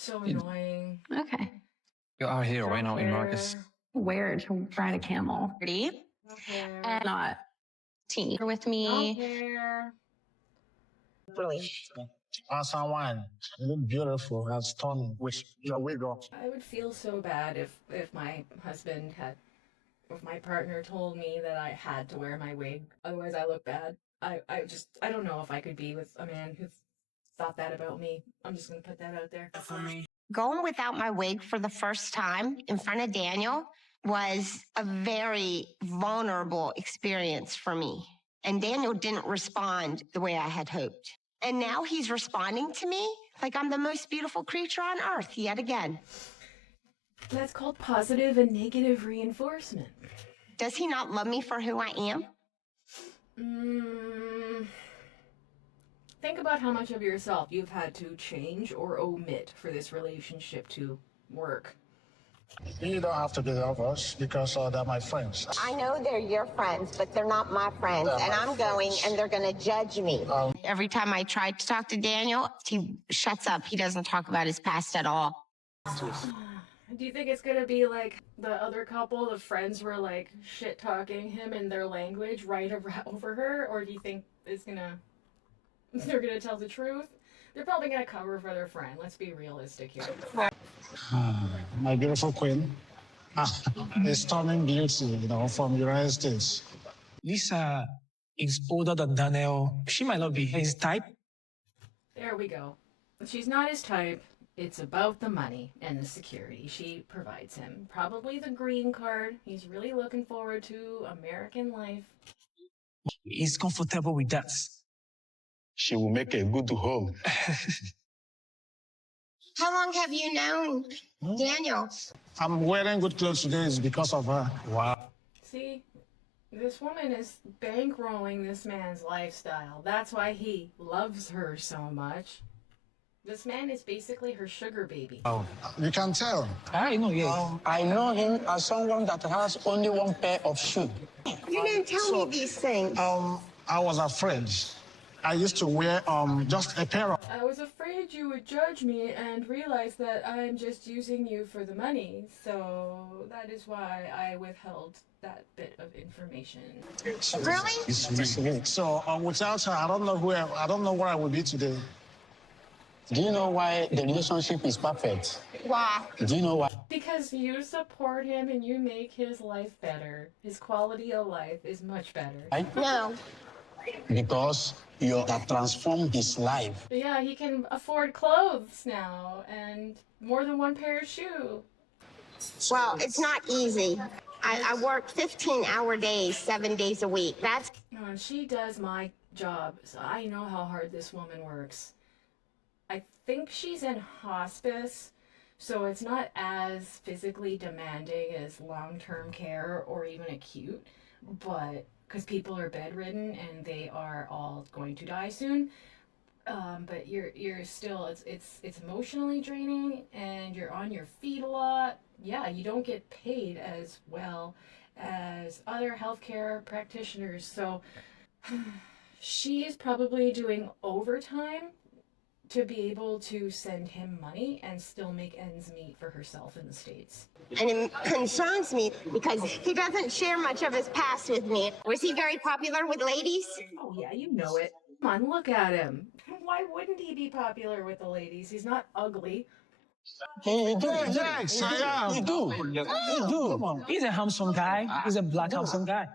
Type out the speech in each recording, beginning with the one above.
So annoying. Okay. You are here right now in Marcus. Where to ride a camel? Don't care. And not tea with me. Don't care. Brilliant. Someone, you look beautiful and stunning with your wig off. I would feel so bad if my husband had, if my partner told me that I had to wear my wig. Otherwise, I look bad. I don't know if I could be with a man who thought that about me. I'm just gonna put that out there. For me. Going without my wig for the first time in front of Daniel was a very vulnerable experience for me. And Daniel didn't respond the way I had hoped. And now he's responding to me like I'm the most beautiful creature on earth yet again. That's called positive and negative reinforcement. Does he not love me for who I am? Think about how much of yourself you've had to change or omit for this relationship to work. You don't have to be lovers because they're my friends. I know they're your friends, but they're not my friends. And I'm going and they're going to judge me. Every time I try to talk to Daniel, he shuts up. He doesn't talk about his past at all. Do you think it's gonna be like the other couple? The friends were like shit talking him in their language right over her, or do you think they're gonna tell the truth? They're probably gonna cover for their friend. Let's be realistic here. My beautiful queen. A stunning beauty, from the United States. Lisa is older than Daniel. She might not be his type. There we go. She's not his type. It's about the money and the security she provides him. Probably the green card. He's really looking forward to American life. He's comfortable with that. She will make a good home. How long have you known Daniel? I'm wearing good clothes today is because of her. Wow. See, this woman is bankrolling this man's lifestyle. That's why he loves her so much. This man is basically her sugar baby. Oh. You can tell. I know, yeah. I know him as someone that has only one pair of shoes. You didn't tell me these things. I was afraid. I used to wear just a pair of. I was afraid you would judge me and realize that I'm just using you for the money. So that is why I withheld that bit of information. Really? So without her, I don't know where I would be today. Do you know why the relationship is perfect? Why? Do you know why? Because you support him and you make his life better. His quality of life is much better. No. Because you have transformed his life. But yeah, he can afford clothes now and more than one pair of shoes. Well, it's not easy. I work 15-hour days, 7 days a week. That's... No, and she does my job, so I know how hard this woman works. I think she's in hospice, so it's not as physically demanding as long-term care or even acute, but because people are bedridden and they are all going to die soon. But you're still, it's emotionally draining and you're on your feet a lot. Yeah, you don't get paid as well as other healthcare practitioners. So she is probably doing overtime to be able to send him money and still make ends meet for herself in the States. And it concerns me because he doesn't share much of his past with me. Was he very popular with ladies? Oh yeah, you know it. Come on, look at him. Why wouldn't he be popular with the ladies? He's not ugly. He do. Yes, I am. He do. Come on. He's a handsome guy. He's a black handsome guy.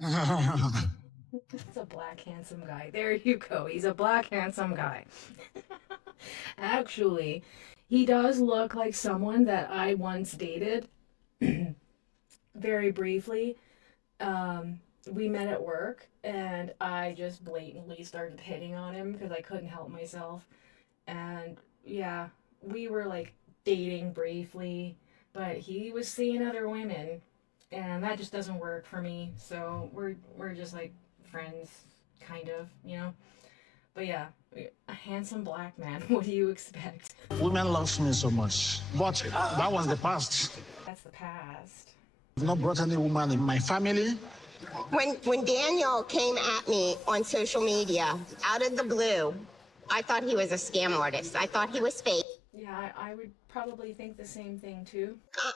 He's a black handsome guy. There you go. He's a black handsome guy. Actually, he does look like someone that I once dated very briefly. We met at work and I just blatantly started hitting on him because I couldn't help myself. And yeah, we were like dating briefly, but he was seeing other women and that just doesn't work for me. So we're just like friends, kind of, you know? But yeah, a handsome black man, what do you expect? Women love me so much, but that was the past. That's the past. I've not brought any woman in my family. When Daniel came at me on social media, out of the blue, I thought he was a scam artist. I thought he was fake. Yeah, I would probably think the same thing too.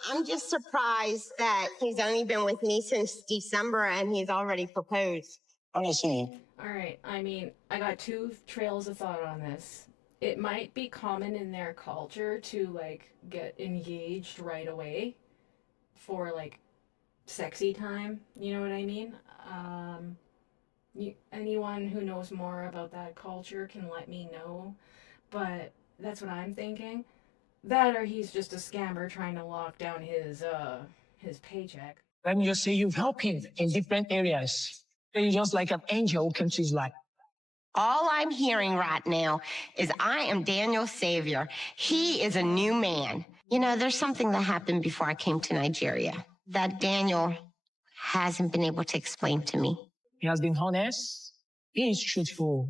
I'm just surprised that he's only been with me since December and he's already proposed. Honestly, All right, I mean, I got two trails of thought on this. It might be common in their culture to like get engaged right away for like sexy time. You know what I mean? Anyone who knows more about that culture can let me know. But that's what I'm thinking. That or he's just a scammer trying to lock down his paycheck. Let me just say you've helped him in different areas. And you're just like an angel who came to his life. All I'm hearing right now is I am Daniel's savior. He is a new man. You know, there's something that happened before I came to Nigeria that Daniel hasn't been able to explain to me. He has been honest. He is truthful.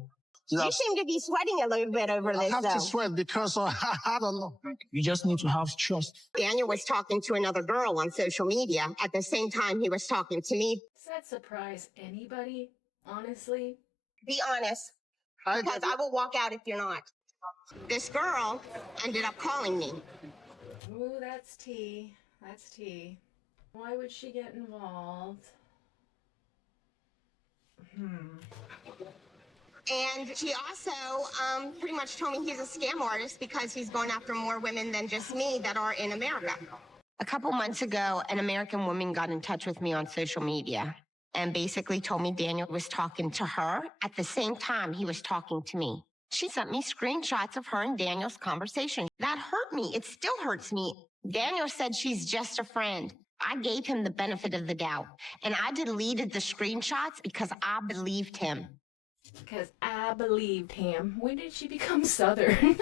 You seem to be sweating a little bit over I this, have to though. sweat because I don't know. You just need to have trust. Daniel was talking to another girl on social media at the same time he was talking to me. Does that surprise anybody, honestly? Be honest, because I will walk out if you're not. This girl ended up calling me. Ooh, that's tea. That's tea. Why would she get involved? And she also pretty much told me he's a scam artist because he's going after more women than just me that are in America. A couple months ago, an American woman got in touch with me on social media and basically told me Daniel was talking to her at the same time he was talking to me. She sent me screenshots of her and Daniel's conversation. That hurt me. It still hurts me. Daniel said she's just a friend. I gave him the benefit of the doubt, and I deleted the screenshots because I believed him. Because I believed him. When did she become Southern?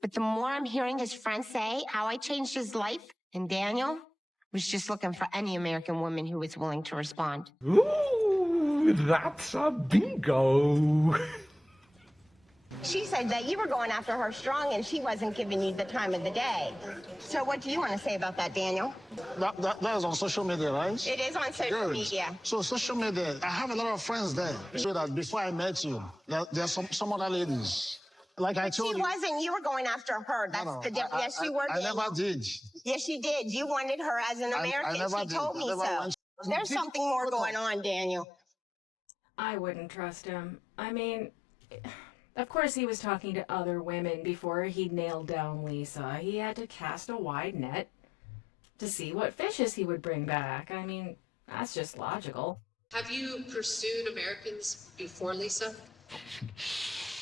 But the more I'm hearing his friends say how I changed his life, and Daniel was just looking for any American woman who was willing to respond. Ooh, that's a bingo. She said that you were going after her strong and she wasn't giving you the time of the day. So what do you want to say about that, Daniel? That is on social media, right? It is on social media. So social media, I have a lot of friends there. So that before I met you, there's some other ladies. Like I told She you. wasn't. You were going after her. That's No, the difference. Yes, you were. I never did. Yes, you did. You wanted her as an American. never She did. told me I never so. went- There's something more going on, Daniel. I wouldn't trust him. I mean, of course he was talking to other women before he nailed down Lisa. He had to cast a wide net to see what fishes he would bring back. I mean, that's just logical. Have you pursued Americans before, Lisa?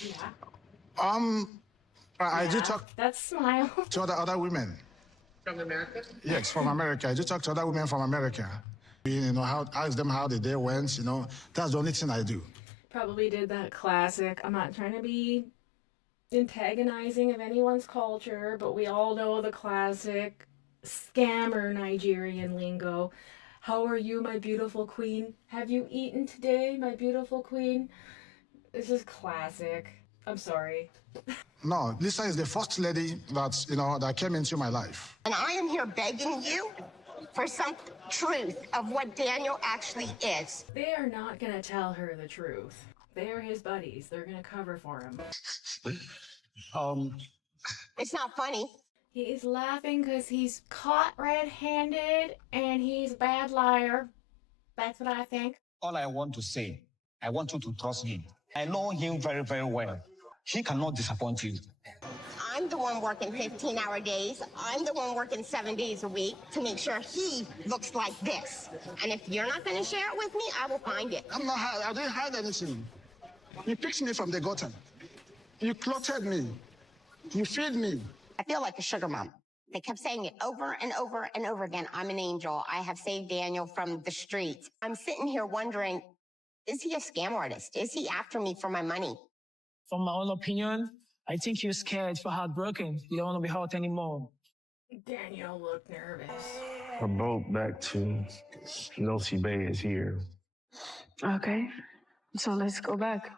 Yeah. I do talk That smile. to other women. From America? Yes, from America. I do talk to other women from America. You know, ask them how the day went. You know, that's the only thing I do. Probably did that classic. I'm not trying to be antagonizing of anyone's culture, but we all know the classic scammer Nigerian lingo. How are you, my beautiful queen? Have you eaten today, my beautiful queen? This is classic. I'm sorry. No, Lisa is the first lady that came into my life. And I am here begging you for some truth of what Daniel actually is. They are not going to tell her the truth. They are his buddies. They're going to cover for him. It's not funny. He's laughing because he's caught red-handed and he's a bad liar. That's what I think. All I want to say, I want you to trust him. I know him very, very well. He cannot disappoint you. I'm the one working 15-hour days. I'm the one working 7 days a week to make sure he looks like this. And if you're not going to share it with me, I will find it. I didn't hide anything. You picked me from the gutter. You clothed me. You feed me. I feel like a sugar mom. They kept saying it over and over and over again. I'm an angel. I have saved Daniel from the streets. I'm sitting here wondering, is he a scam artist? Is he after me for my money? From my own opinion, I think you're scared for heartbroken. You don't want to be hurt anymore. Daniel looked nervous. Our boat back to Nosy Bay is here. Okay, so let's go back.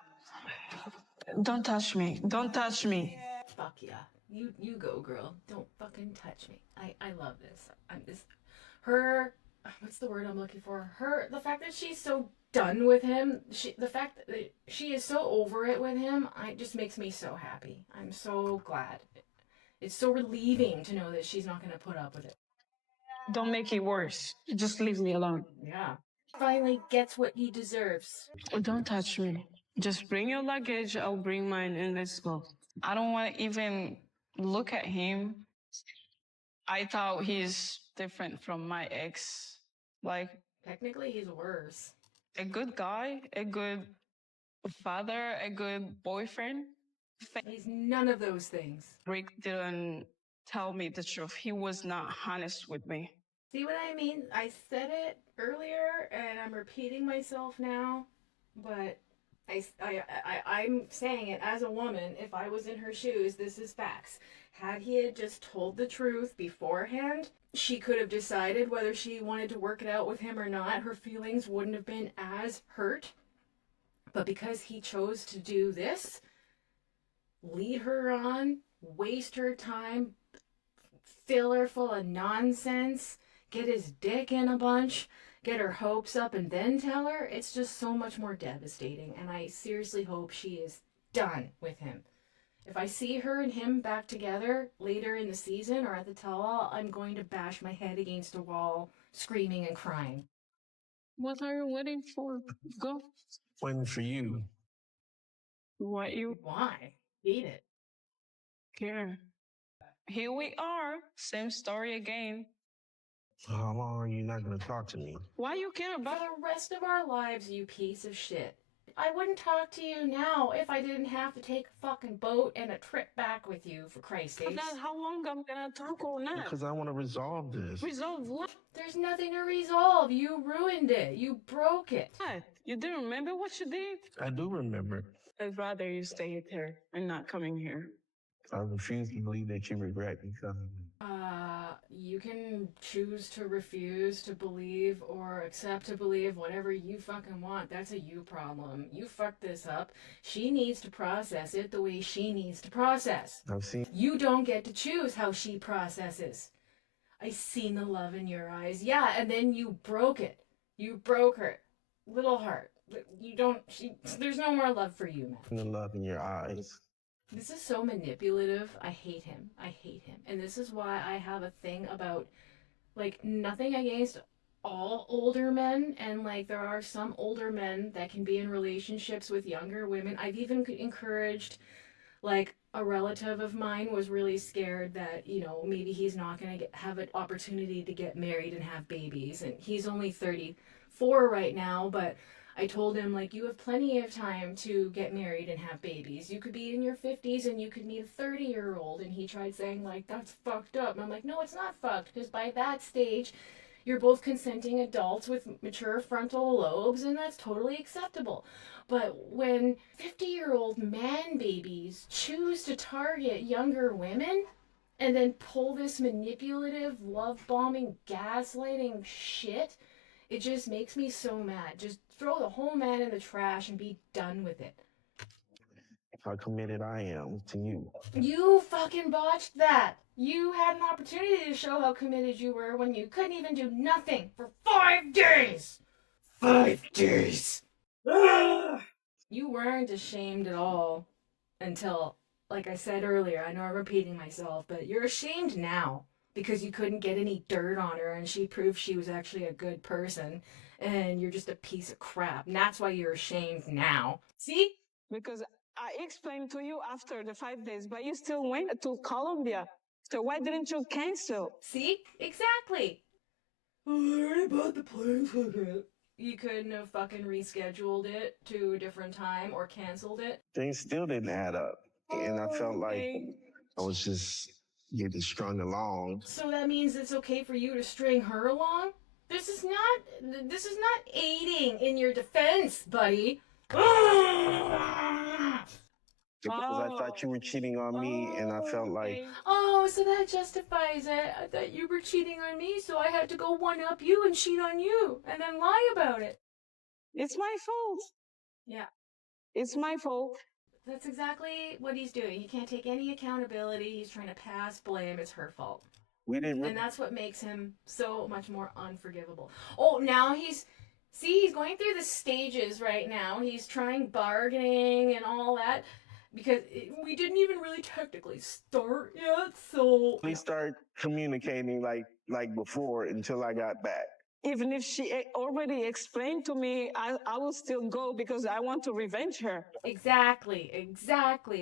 Don't touch me. Don't touch me. Fuck yeah. You go, girl. Don't fucking touch me. I love this. Her, what's the word I'm looking for? The fact that she's so done with him, the fact that she is so over it with him, it just makes me so happy. I'm so glad. It's so relieving to know that she's not going to put up with it. Don't make it worse. Just leave me alone. Yeah. Finally gets what he deserves. Don't touch me. Just bring your luggage, I'll bring mine, and let's go. I don't want to even look at him. I thought he's different from my ex. Like, technically, he's worse. A good guy, a good father, a good boyfriend. He's none of those things. Rick didn't tell me the truth. He was not honest with me. See what I mean? I said it earlier, and I'm repeating myself now, but I'm saying it as a woman. If I was in her shoes, this is facts. Had he had just told the truth beforehand, she could have decided whether she wanted to work it out with him or not. Her feelings wouldn't have been as hurt. But because he chose to do this, lead her on, waste her time, fill her full of nonsense, get his dick in a bunch, get her hopes up, and then tell her, it's just so much more devastating. And I seriously hope she is done with him. If I see her and him back together later in the season or at the tell-all, I'm going to bash my head against a wall, screaming and crying. What are you waiting for? Go. Waiting for you. What you? Why? Beat it. Here. Here we are. Same story again. How long are you not going to talk to me? Why you care about? For the rest of our lives, you piece of shit. I wouldn't talk to you now if I didn't have to take a fucking boat and a trip back with you, for Christ's sake. That's how long I'm gonna talk or not? Because I want to resolve this. Resolve what? There's nothing to resolve. You ruined it. You broke it. What? You didn't remember what you did? I do remember. I'd rather you stay here and not coming here. I refuse to believe that you regret becoming. You can choose to refuse to believe or accept to believe whatever you fucking want. That's a you problem. You fucked this up. She needs to process it the way she needs to process. I've seen. You don't get to choose how she processes. I seen the love in your eyes. Yeah, and then you broke it. You broke her. Little heart. You don't, there's no more love for you, man. The love in your eyes. This is so manipulative. I hate him. I hate him. And this is why I have a thing about, like, nothing against all older men. And, like, there are some older men that can be in relationships with younger women. I've even encouraged, like, a relative of mine was really scared that, you know, maybe he's not going to have an opportunity to get married and have babies. And he's only 34 right now, but I told him, like, you have plenty of time to get married and have babies. You could be in your 50s and you could meet a 30-year-old. And he tried saying, like, that's fucked up. And I'm like, no, it's not fucked. Because by that stage, you're both consenting adults with mature frontal lobes, and that's totally acceptable. But when 50-year-old man babies choose to target younger women and then pull this manipulative, love-bombing, gaslighting shit, it just makes me so mad. Just throw the whole man in the trash and be done with it. How committed I am to you. You fucking botched that. You had an opportunity to show how committed you were when you couldn't even do nothing for 5 days. 5 days. You weren't ashamed at all until, like I said earlier, I know I'm repeating myself, but you're ashamed now. Because you couldn't get any dirt on her and she proved she was actually a good person and you're just a piece of crap. And that's why you're ashamed now. See? Because I explained to you after the 5 days, but you still went to Colombia. So why didn't you cancel? See? Exactly. Oh, I already bought the plane ticket. You couldn't have fucking rescheduled it to a different time or canceled it? Things still didn't add up. And I felt like I was just getting strung along. So that means it's okay for you to string her along? This is not aiding in your defense, buddy. Because I thought you were cheating on me, and I felt like... Oh, so that justifies it. I thought you were cheating on me, so I had to go one-up you and cheat on you, and then lie about it. It's my fault. Yeah. It's my fault. That's exactly what he's doing. He can't take any accountability. He's trying to pass blame. It's her fault. And that's what makes him so much more unforgivable. Oh, now he's going through the stages right now. He's trying bargaining and all that. because we didn't even really technically start yet, so We start communicating like before until I got back. Even if she already explained to me, I will still go because I want to revenge her. Exactly.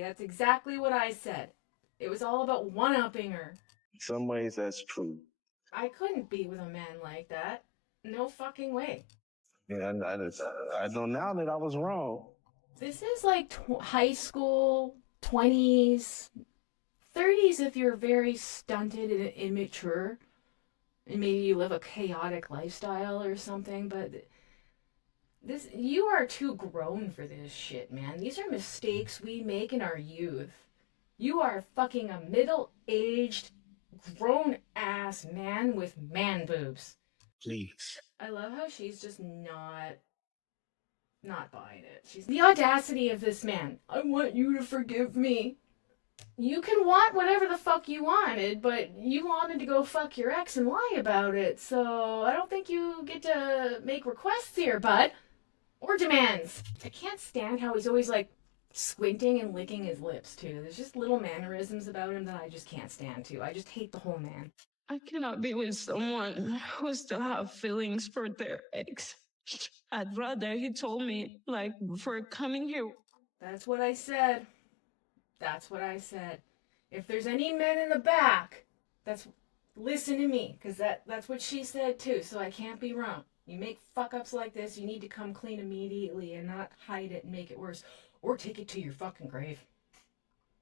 That's exactly what I said. It was all about one-upping her. In some ways, that's true. I couldn't be with a man like that. No fucking way. Yeah, I know now that I was wrong. This is like high school, 20s, 30s if you're very stunted and immature. And maybe you live a chaotic lifestyle or something, but you are too grown for this shit, man. These are mistakes we make in our youth. You are fucking a middle-aged, grown-ass man with man boobs. Please. I love how she's just not buying it. She's the audacity of this man. I want you to forgive me. You can want whatever the fuck you wanted, but you wanted to go fuck your ex and lie about it, so I don't think you get to make requests here, bud. Or demands. I can't stand how he's always like squinting and licking his lips too. There's just little mannerisms about him that I just can't stand too. I just hate the whole man. I cannot be with someone who still have feelings for their ex. I'd rather he told me, like, before coming here. That's what I said. That's what I said. If there's any men in the back, listen to me, because that's what she said too, so I can't be wrong. You make fuck-ups like this, you need to come clean immediately and not hide it and make it worse. Or take it to your fucking grave.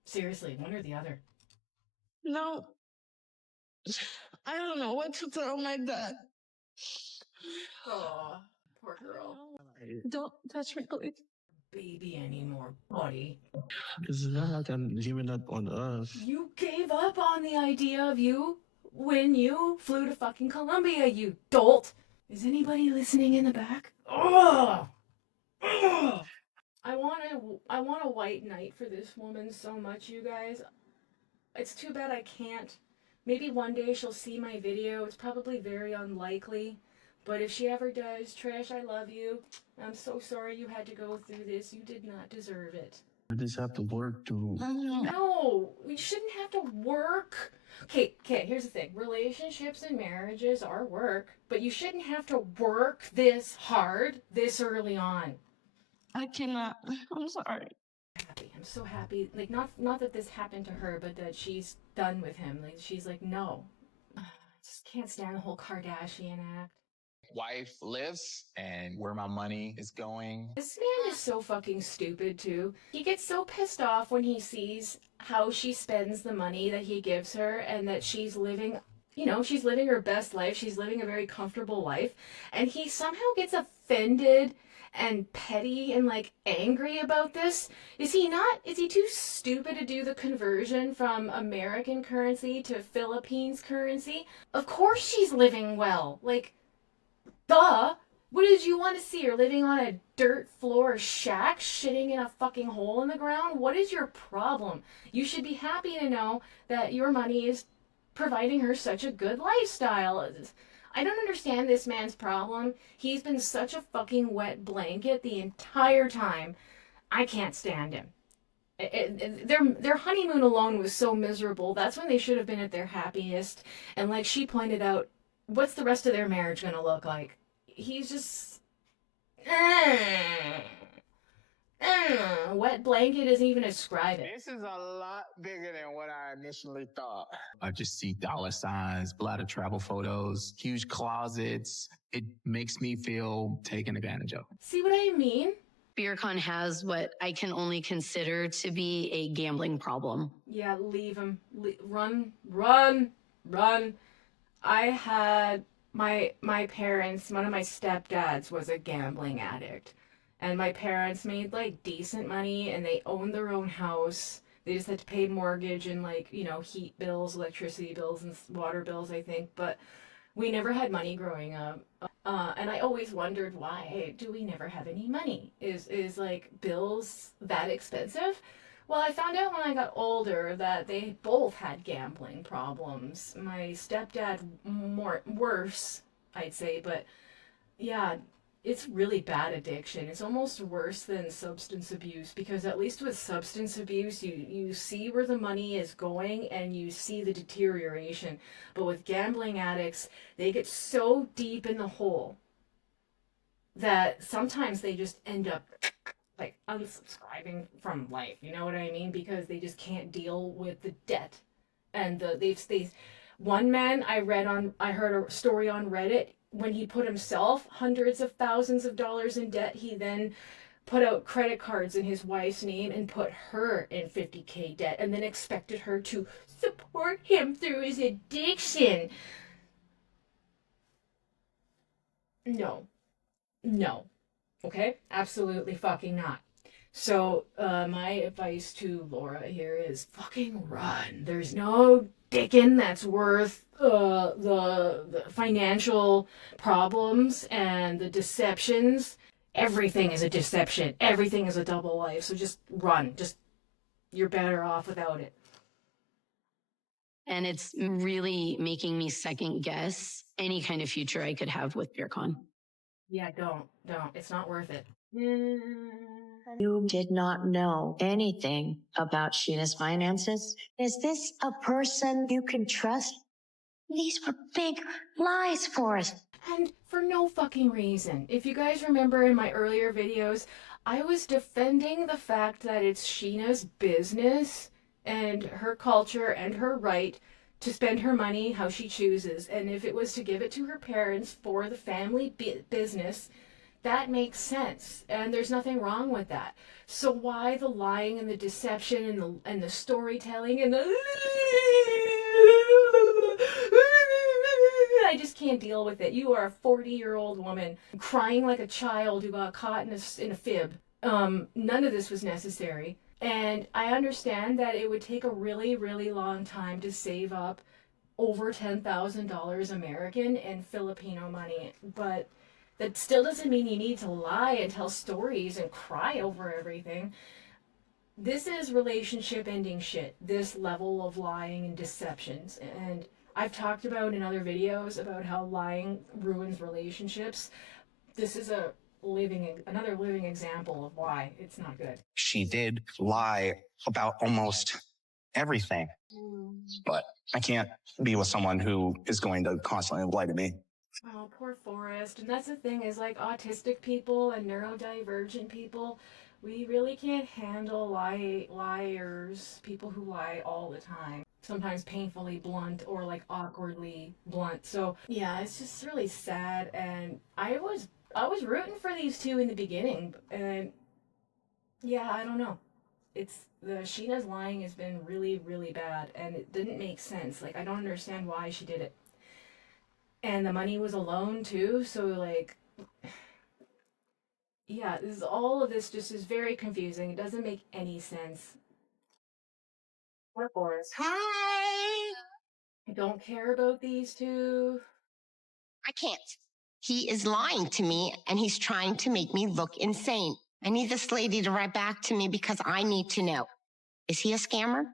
Seriously, one or the other. No. I don't know what to tell my dad. Oh, poor girl. Don't touch me, please. Baby anymore, buddy. It's not like I'm giving up on us. You gave up on the idea of you when you flew to fucking Colombia, you dolt. Is anybody listening in the back? Ugh! Ugh! I want a white knight for this woman so much, you guys. It's too bad I can't. Maybe one day she'll see my video. It's probably very unlikely. But if she ever does, Trish, I love you. I'm so sorry you had to go through this. You did not deserve it. I just have to work to. No, we shouldn't have to work. Okay, here's the thing. Relationships and marriages are work, but you shouldn't have to work this hard this early on. I cannot. I'm sorry. I'm so happy. Like, not that this happened to her, but that she's done with him. Like, she's like, no. I just can't stand the whole Kardashian act. Wife lives and where my money is going. This man is so fucking stupid, too. He gets so pissed off when he sees how she spends the money that he gives her and that she's living, she's living her best life. She's living a very comfortable life. And he somehow gets offended and petty and, like, angry about this. Is he too stupid to do the conversion from American currency to Philippines currency? Of course she's living well. Like, duh. What did you want to see her living on a dirt floor shack, shitting in a fucking hole in the ground? What is your problem? You should be happy to know that your money is providing her such a good lifestyle. I don't understand this man's problem. He's been such a fucking wet blanket the entire time. I can't stand him. Their honeymoon alone was so miserable. That's when they should have been at their happiest. And like she pointed out, what's the rest of their marriage gonna look like? He's just... wet blanket isn't even describe it. This is a lot bigger than what I initially thought. I just see dollar signs, a lot of travel photos, huge closets. It makes me feel taken advantage of. See what I mean? Beercon has what I can only consider to be a gambling problem. Yeah, leave him. Run. I had my parents, one of my stepdads was a gambling addict. And my parents made, like, decent money, and they owned their own house. They just had to pay mortgage and, like, heat bills, electricity bills, and water bills, I think. But we never had money growing up. And I always wondered, why do we never have any money? Is like, bills that expensive? Well, I found out when I got older that they both had gambling problems. My stepdad worse, I'd say, but yeah, it's really bad addiction. It's almost worse than substance abuse, because at least with substance abuse, you see where the money is going and you see the deterioration. But with gambling addicts, they get so deep in the hole that sometimes they just end up like unsubscribing from life. You know what I mean? Because they just can't deal with the debt. And they one man I heard a story on Reddit, when he put himself hundreds of thousands of dollars in debt, he then put out credit cards in his wife's name and put her in 50K debt, and then expected her to support him through his addiction. No. Okay? Absolutely fucking not. So, my advice to Laura here is fucking run. There's no dickin' that's worth the financial problems and the deceptions. Everything is a deception. Everything is a double life. So just run. You're better off without it. And it's really making me second guess any kind of future I could have with BeerCon. Yeah, don't. It's not worth it. You did not know anything about Sheena's finances? Is this a person you can trust? These were big lies for us. And for no fucking reason. If you guys remember in my earlier videos, I was defending the fact that it's Sheena's business and her culture and her right to spend her money how she chooses. And if it was to give it to her parents for the family business, that makes sense. And there's nothing wrong with that. So why the lying and the deception and the storytelling and the... I just can't deal with it. You are a 40-year-old woman crying like a child who got caught in a fib. None of this was necessary. And I understand that it would take a really, really long time to save up over $10,000 American in Filipino money. But that still doesn't mean you need to lie and tell stories and cry over everything. This is relationship ending shit. This level of lying and deceptions. And I've talked about in other videos about how lying ruins relationships. This is another living example of why it's not good. She did lie about almost everything, but I can't be with someone who is going to constantly lie to me. Oh, poor Forrest. And that's the thing is, like, autistic people and neurodivergent people, we really can't handle liars, people who lie all the time. Sometimes painfully blunt or like awkwardly blunt. So yeah, it's just really sad. And I was rooting for these two in the beginning, and yeah, I don't know. Sheena's lying has been really, really bad, and it didn't make sense. Like, I don't understand why she did it. And the money was a loan too, so like, yeah, all of this just is very confusing. It doesn't make any sense. Poor Forrest. Hi! I don't care about these two. I can't. He is lying to me and he's trying to make me look insane. I need this lady to write back to me because I need to know. Is he a scammer?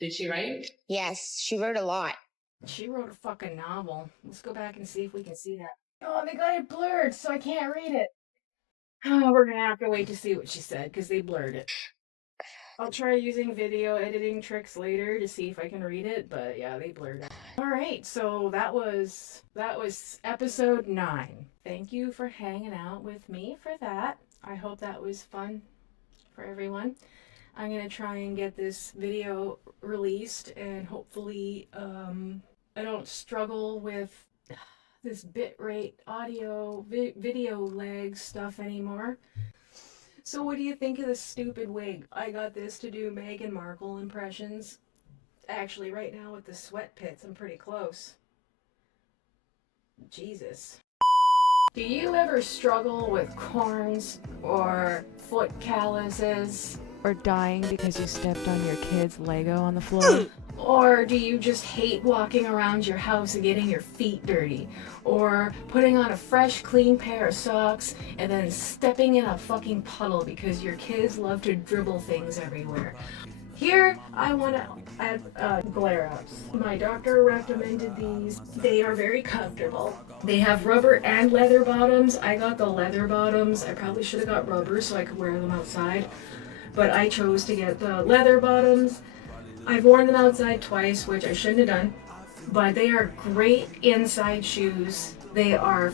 Did she write? Yes, she wrote a lot. She wrote a fucking novel. Let's go back and see if we can see that. Oh, they got it blurred, so I can't read it. Oh, we're gonna have to wait to see what she said, because they blurred it. I'll try using video editing tricks later to see if I can read it, but yeah, they blurred it. Alright, so that was episode 9. Thank you for hanging out with me for that. I hope that was fun for everyone. I'm gonna try and get this video released, and hopefully I don't struggle with this bitrate audio video lag stuff anymore. So what do you think of this stupid wig? I got this to do Meghan Markle impressions. Actually, right now with the sweat pits, I'm pretty close. Jesus. Do you ever struggle with corns or foot calluses? Or dying because you stepped on your kid's Lego on the floor? Or do you just hate walking around your house and getting your feet dirty? Or putting on a fresh, clean pair of socks and then stepping in a fucking puddle because your kids love to dribble things everywhere? Here, I want to add glare ups. My doctor recommended these. They are very comfortable. They have rubber and leather bottoms. I got the leather bottoms. I probably should have got rubber so I could wear them outside, but I chose to get the leather bottoms. I've worn them outside twice, which I shouldn't have done, but they are great inside shoes. They are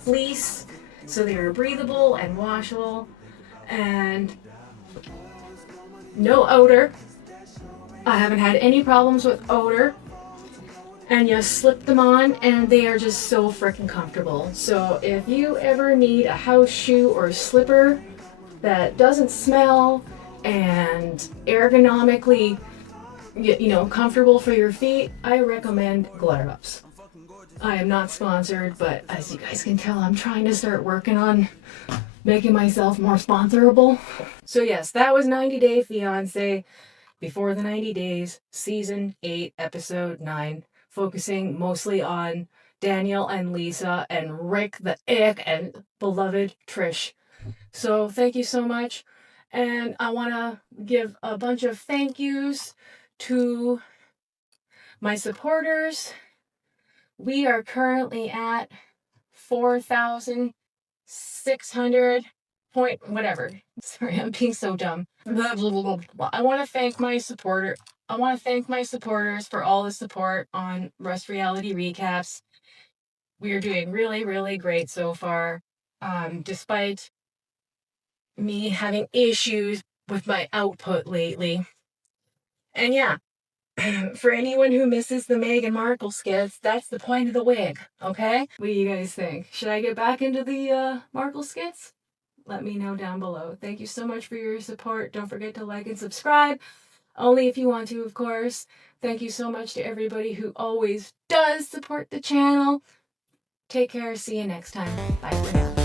fleece, so they are breathable and washable, and no odor. I haven't had any problems with odor. And you slip them on and they are just so freaking comfortable. So if you ever need a house shoe or slipper that doesn't smell and ergonomically, comfortable for your feet, I recommend glare ups. I am not sponsored, but as you guys can tell, I'm trying to start working on making myself more sponsorable. So yes, that was 90 Day Fiancé Before the 90 Days, Season 8, Episode 9, focusing mostly on Daniel and Lisa and Rick the Ick and beloved Trish. So thank you so much. And I want to give a bunch of thank yous to my supporters. We are currently at 4,600 point whatever. Sorry, I'm being so dumb. Blah, blah, blah, blah. I want to thank my supporters for all the support on Rust Reality Recaps. We are doing really, really great so far. Despite me having issues with my output lately. And yeah, for anyone who misses the Meghan Markle skits, that's the point of the wig, okay? What do you guys think? Should I get back into the Markle skits? Let me know down below. Thank you so much for your support. Don't forget to like and subscribe. Only if you want to, of course. Thank you so much to everybody who always does support the channel. Take care. See you next time. Bye for now.